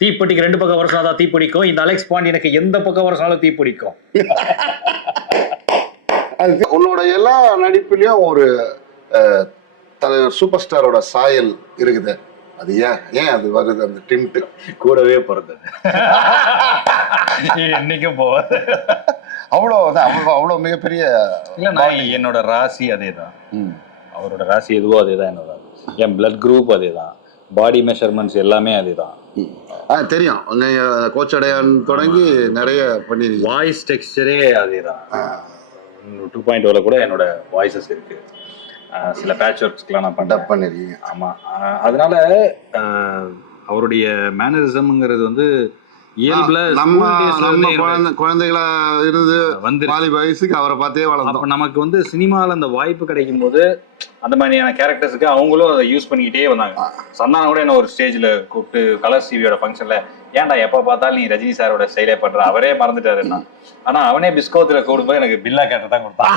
தீப்பெட்டிக்கு 2 பக்கம் வருஷம் தான் தீப்பிடிக்கும். இந்த அலெக்ஸ் பாண்டியனுக்கு எந்த பக்கம் வருஷாலும் தீப்பிடிக்கும். உன்னோட எல்லா நடிப்புலயும் ஒரு சூப்பர் ஸ்டாரோட சாயல் இருக்குது. அது ஏன் அது வருது? அந்த டிண்ட் கூடவே பிறந்தது. என்னைக்கும் போவாது. அவ்வளோ மிகப்பெரிய இல்ல, நான் என்னோட ராசி அதேதான். அவரோட ராசி எதுவோ அதேதான் என்னோட. என் பிளட் குரூப் அதேதான். பாடி மெஷர்மெண்ட்ஸ் எல்லாமே அதேதான். தெரியும். கோச் அடையான் தொடங்கி நிறைய பண்ணி வாய்ஸ் டெக்ஸ்டரே அதேதான். 2.0 கூட என்னோட வாய்ஸஸ் இருக்கு. சில பேட்ச் ஒர்க்ஸ்க்குலாம் நான் பண்ணிருக்கீங்க. ஆமா, அதனால அவருடைய மேனரிசம்ங்கிறது வந்து இயல்புல நம்ம குழந்தைகளா இருந்து வந்து வயசுக்கு அவரை பார்த்தே வளர்ந்தோம். அப்ப நமக்கு வந்து சினிமாவில் அந்த வாய்ப்பு கிடைக்கும் போது அந்த மாதிரியான கேரக்டர்ஸுக்கு அவங்களும் அதை யூஸ் பண்ணிக்கிட்டே வந்தாங்க. சந்தானம் கூட என்ன ஒரு ஸ்டேஜ்ல கூப்பிட்டு கலர்ஸ் டிவியோட ஃபங்க்ஷன்ல, ஏன்டா எப்ப பார்த்தாலும் நீ ரஜினி சாரோட ஸ்டைலே பண்ற, அவரே மறந்துட்டாருன்னா. ஆனா அவனே பிஸ்கோத்துல கூடும்போது எனக்கு பில்லா கேட்டு தான் கொடுத்தான்.